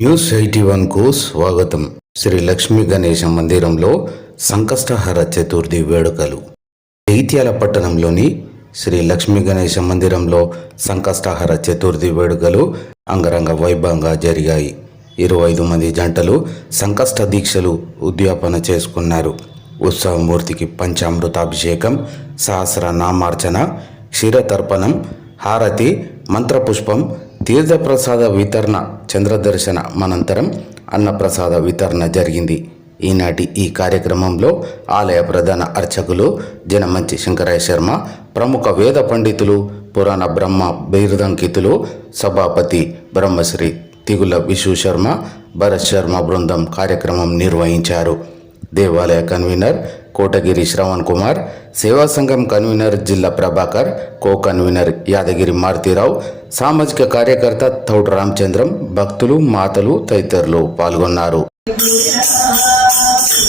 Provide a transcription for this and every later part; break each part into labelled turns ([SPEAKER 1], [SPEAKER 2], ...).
[SPEAKER 1] News eighty వన్కు స్వాగతం. శ్రీ లక్ష్మీ గణేశ మందిరంలో సంకష్టహర చతుర్థి వేడుకలు. జైత్యాల పట్టణంలోని శ్రీ లక్ష్మీ గణేశ మందిరంలో సంకష్టహర చతుర్థి వేడుకలు అంగరంగ వైభవంగా జరిగాయి. ఇరవై ఐదు మంది జంటలు సంకష్ట దీక్షలు ఉద్యాపన చేసుకున్నారు. ఉత్సవమూర్తికి పంచామృతాభిషేకం సహస్ర నామార్చన క్షీరతర్పణం హారతి మంత్రపుష్పం తీర్థప్రసాద వితరణ చంద్రదర్శన అనంతరం అన్నప్రసాద వితరణ జరిగింది. ఈనాటి ఈ కార్యక్రమంలో ఆలయ ప్రధాన అర్చకులు జనమంచి శంకరయ్య శర్మ ప్రముఖ వేద పండితులు పురాణ బ్రహ్మ బీర్దంకితులు సభాపతి బ్రహ్మశ్రీ తిగుల విశు శర్మ భరత్ శర్మ బృందం కార్యక్రమం నిర్వహించారు. దేవాలయ కన్వీనర్ కోటగిరి శ్రవణ్ కుమార్ సేవా సంఘం కన్వీనర్ జిల్లా ప్రభాకర్ కో కన్వీనర్ యాదగిరి మారుతీరావు సామాజిక కార్యకర్త తౌడు రామచంద్రం భక్తులు మాతలు తదితరులు పాల్గొన్నారు.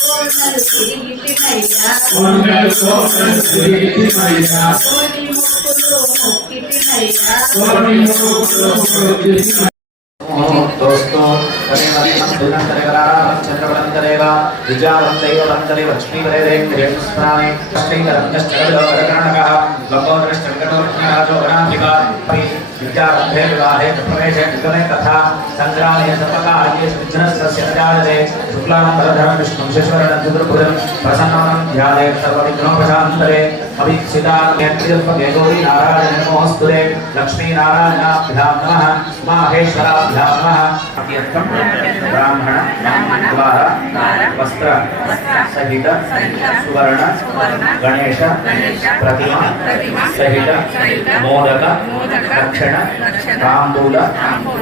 [SPEAKER 2] కొండలు తిరిగిటినయ్యా
[SPEAKER 3] కొండలు కోటలు తిరిగినయ్యా
[SPEAKER 2] కోటి ముక్కులు మొక్కిటినయ్యా
[SPEAKER 3] కోటి మూకులు కొట్టిన
[SPEAKER 4] दोस्तों चंद्रवंतरेव विजावंतैव वंतरे लक्ष्मीवरे क्रियस्नाने कष्टैकरञ्जश्चरलोकरणकः लम्बोदरश्चर्गणोर्णराजो गणाधिका विद्यारम्भे विवाहे प्रवेशे निगमे तथा सङ्ग्रामे सपकार्ये विघ्नस्य जायते शुक्लाम्बरधरं विष्णुं शशिवरणं चतुर्भुजं प्रसन्नं ध्याये सर्वविघ्नोपशान्तरे अभिक्षिता नेत्रियल्पके गौरी नारायण नमोऽस्तुते लक्ष्मीनारायणाभ्यां नमः माहेश्वराभ्यां नमः अत्यर्थं ब्राह्मण द्वारा वस्त्र सहित सुवर्ण गणेश प्रतिमा सहित मोदक दक्षिण తాంబూల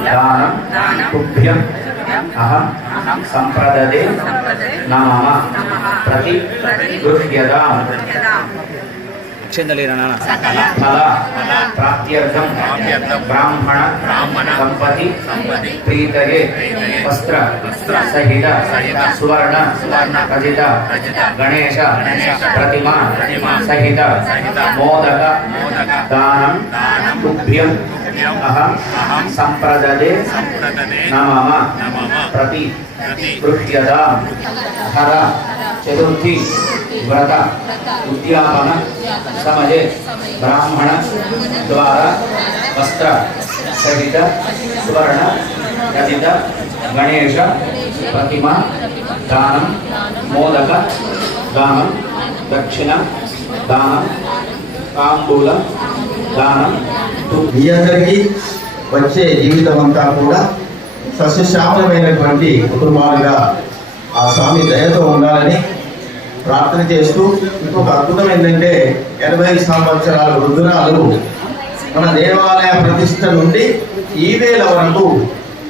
[SPEAKER 4] దానం తుభ్యం అహం సంప్రదే నమ. ప్రతి గృహ్యదాం. చెందలేరణ ఫల ప్రాప్త్యర్థం బ్రాహ్మణ సంపతి ప్రీతయే వస్త్ర సహిత సువర్ణ రజిత గణేశ ప్రతిమా సహిత మోదక దానం తుభ్యం అహం సంప్రదదే నమమ ప్రతి గృహ్యదా హర చతుర్థి వ్రత ఉద్యాపన సమయే బ్రాహ్మణ ద్వారా వస్త్ర సహిత సువర్ణ రచిత గణేశ ప్రతిమ దానం మోదక దానం దక్షిణ దానం తాంబూల దానం.
[SPEAKER 5] మీ అందరికీ వచ్చే జీవితం అంతా కూడా సస్యశ్యామలమైనటువంటి కుటుంబాలుగా ఆ స్వామి దయతో ఉండాలని ప్రార్థన చేస్తూ ఇంకొక అద్భుతం ఏంటంటే ఎనభై సంవత్సరాల వృద్ధురాలు మన దేవాలయ ప్రతిష్ట నుండి ఈవేల వరకు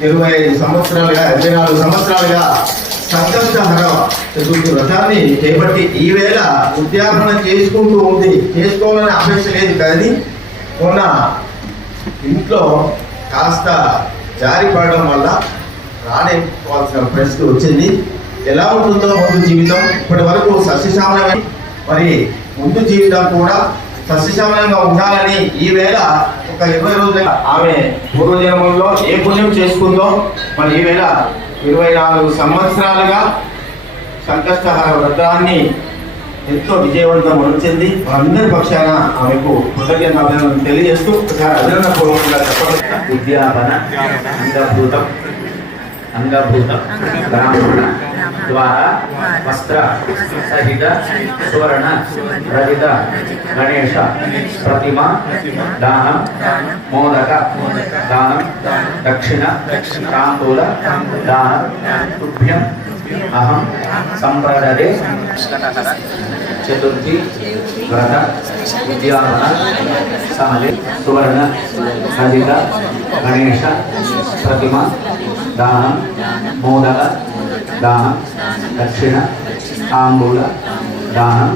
[SPEAKER 5] ఇరవై ఐదు సంవత్సరాలుగా ఇరవై నాలుగు సంవత్సరాలుగా సంకష్టహర చతుర్థి వ్రతాన్ని చేపట్టి ఈవేళ ఉద్యాపన చేసుకుంటూ ఉంది. చేసుకోవాలని అపేక్ష లేదు కానీ మొన్న ఇంట్లో కాస్త జారిపడడం వల్ల రానివ్వాల్సిన పరిస్థితి వచ్చింది. ఎలా ఉంటుందో ముందు జీవితం. ఇప్పటి వరకు సస్యశ్యామలమై మరి ముందు జీవితం కూడా సస్యశ్యామలంగా ఉండాలని ఈవేళ ఒక ఇరవై రోజుల ఆమె పూర్వజన్మంలో ఏ పుణ్యం చేసుకుందో మరి ఈవేళ ఇరవై నాలుగు సంవత్సరాలుగా సంకష్టహార వ్రతాన్ని ఎంతో విజయవంతం వచ్చింది. అందరి పక్షాన ఆమెకు కృతజ్ఞత తెలియజేస్తూ ఒకసారి అభినందన పూర్వకంగా చెప్పడం
[SPEAKER 4] ఉద్యాపన అంగభూతం అంగభూతం బ్రాహ్మణ ద్వారా వస్త్ర సహిత సువర్ణ రజిత గణేష ప్రతిమ దానం మోదక దానం దక్షిణ తాంబూల దానం తుభ్యం అహం సంప్రదదే చతుర్థి వ్రత ఉద్యాపన సమలి సువర్ణ రజిత గణేశ ప్రతిమ దానం మోదక దానం దక్షిణ తాంబూల దానం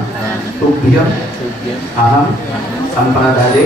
[SPEAKER 4] తుభ్యం అహం సంప్రదదే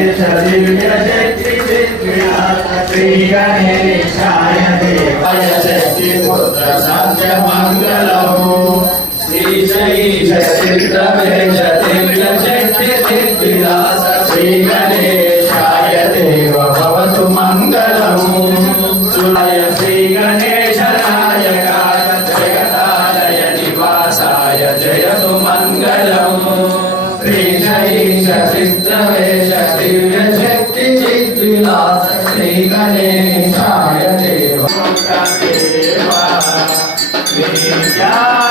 [SPEAKER 4] Uh,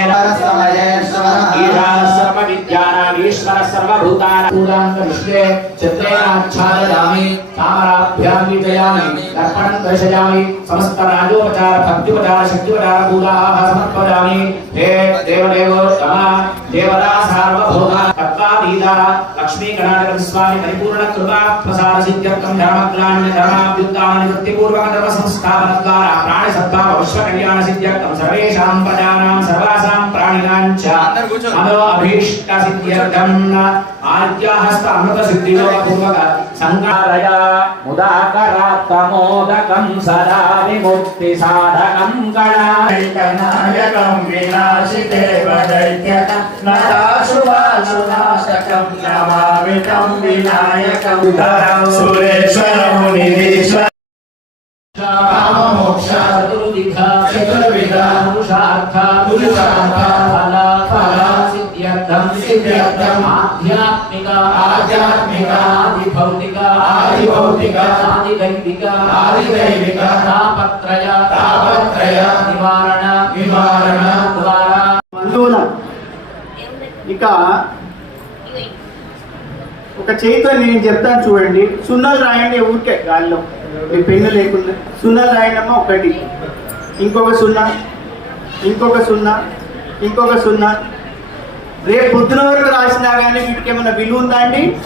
[SPEAKER 4] सर्वविद्यानामीश्वर सर्वभूतानां चित्रेणाच्छादयामि तामराभ्यां विजयामि दर्पणं दर्शयामि समस्त राजोपचार भक्त्युपचार शक्त्युपचार पूजाः समर्पयामि हे देवदेवोत्तम देवता सार्वभौम तत्त्वाधीता लक्ष्मी गणाधिपति स्वामी परिपूर्ण कृपा प्रसाद सिद्ध्यर्थं धर्मग्लान्य धर्माभ्युत्थान निवृत्तिपूर्वक धर्म संस्थापन द्वारा प्राण सद्भाव विश्व कल्याण सिद्ध्यर्थं सर्वेषां प्रजानां सर्वासां
[SPEAKER 5] సర్వాణినాం
[SPEAKER 4] చ
[SPEAKER 5] మనో
[SPEAKER 4] అభీష్ట
[SPEAKER 5] ముదాకరాత్మోదకం
[SPEAKER 4] సదా
[SPEAKER 5] విముక్తి
[SPEAKER 4] సాధకం
[SPEAKER 5] కళాయకనాయకం
[SPEAKER 4] వినాశితే
[SPEAKER 5] భౌతిక
[SPEAKER 4] నివారణ
[SPEAKER 6] నివారణ ఇక ఒక చైతన్య నేను చెప్తాను చూడండి. సున్నాలు రాయండి ఊరికే గాలిలో. మీ పెన్ను లేకుండా. సున్నా రాయండమ్మా ఒకటి. ఇంకొక సున్నా. ఇంకొక సున్నా. ఇంకొక సున్నా. రేపు పొద్దున వరకు రాసినా కానీ వీటికి ఏమైనా విలువ ఉందా అండి?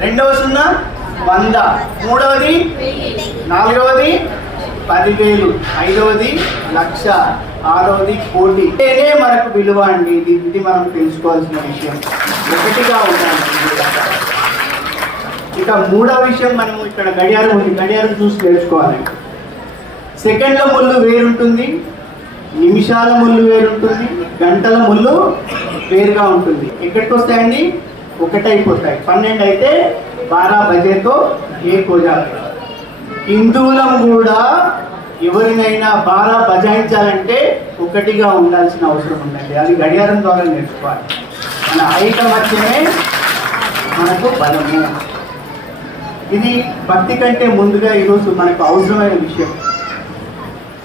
[SPEAKER 6] రెండవ సున్నా వంద. మూడవది నాలుగవది పదివేలు. ఐదవది లక్ష. ఆరవది కోటి. ఇదే మనకు విలువ అండి. ఇది ఇది మనం తెలుసుకోవాల్సిన విషయం. ఒకటిగా ఉండాలి. ఇక మూడో విషయం మనము ఇక్కడ గడియారం ఉంది. గడియారం చూసి నేర్చుకోవాలి సెకండ్ల ముళ్ళు వేరుంటుంది నిమిషాల ముళ్ళు వేరుంటుంది గంటల ముళ్ళు వేరుగా ఉంటుంది. ఎక్కడికి వస్తాయండి ఒకటైపోతాయి. పన్నెండు అయితే బారా బజేతో ఏ కోజా హిందువులం కూడా ఎవరినైనా బాగా బజాయించాలంటే ఒకటిగా ఉండాల్సిన అవసరం ఉందండి. అది గడియారం ద్వారా నేర్చుకోవాలి. మన ఐకమత్యమే మనకు బలము. ఇది భక్తి కంటే ముందుగా ఈరోజు మనకు అవసరమైన విషయం.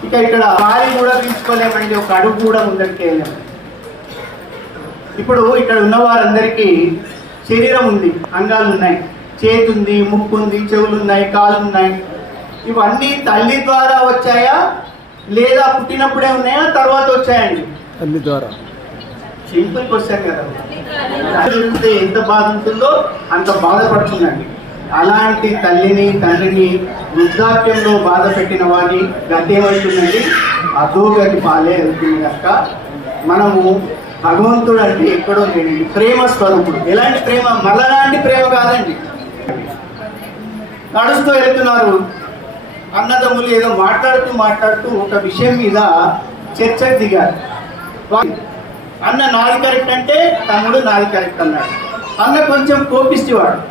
[SPEAKER 6] ఇక ఇక్కడ వారి కూడా తీసుకోలేమండి ఒక అడుగు కూడా ముందరికి వెళ్ళలేము ఇప్పుడు ఇక్కడ ఉన్న వారందరికీ శరీరం ఉంది అంగాలు ఉన్నాయి. చేతి ఉంది ముక్కు ఉంది చెవులు ఉన్నాయి కాళ్ళు ఉన్నాయి ఇవన్నీ తల్లి ద్వారా వచ్చాయా లేదా పుట్టినప్పుడే ఉన్నాయా తర్వాత వచ్చాయండి?
[SPEAKER 7] తల్లి ద్వారా.
[SPEAKER 6] సింపుల్ క్వశ్చన్ కదా. ఎంత బాధ ఉంటుందో అంత బాధపడుతుందండి. అలాంటి తల్లిని తండ్రిని వృద్ధాప్యంలో బాధ పెట్టిన వాడిని గతేమవుతుందండి అధోగతి పాలే అవుతుంది కనుక మనము భగవంతుడు అంటే ఎక్కడో లేడండి ప్రేమ స్వరూపుడు. ఎలాంటి ప్రేమ? మళ్ళలాంటి ప్రేమ కాదండి. నడుస్తూ వెళ్తున్నారు. అన్నదమ్ములు ఏదో మాట్లాడుతూ మాట్లాడుతూ ఒక విషయం మీద చర్చకు దిగారు. అన్న నాది కరెక్ట్ అంటే తమ్ముడు నాది కరెక్ట్ అన్నాడు. అన్న కొంచెం కోపిస్తేవాడు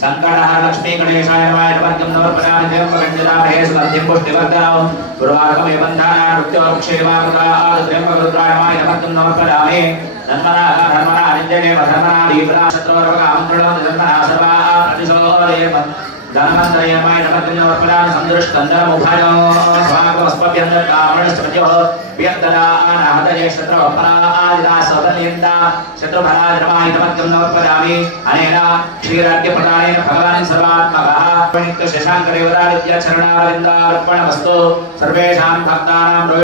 [SPEAKER 4] సంకటహర లక్ష్మీ గణేశాయ నమాయ నమర్గం నమర్పణామి దేవం గంజరామహే సుగంధిం పుష్టివర్ధనం పురువాకమే బంధాన నృత్యోక్షేమాకృతా ఆదుద్రేమ రుద్రాయ నమాయ నమర్గం నమర్పణామి ధర్మనా ధర్మనా నింజనే ధర్మనా దీప్రా శత్రువర్వక అమంత్రణం ధర్మనా సర్వా ప్రతిశోదయే ధనవంతయమాయ నమర్గం నమర్పణామి సందృష్టందరముభయం స్వాగమస్పభ్యందర కామణశ్చమత్యో వ్యక్తదానహదయే శత్రువపరా ఆదిదా సౌతల్యంత శత్రుఫలాద్రమాయ నమర్గం నమర్పణామి అనేన? క్షీరాద్యప్రదానేన భగవాన్ సర్వాత్మకः. నిత్య శశాంకరేవదాదిత్య చరణారవిందార్పణమస్తు. సర్వేషాం భక్తానాం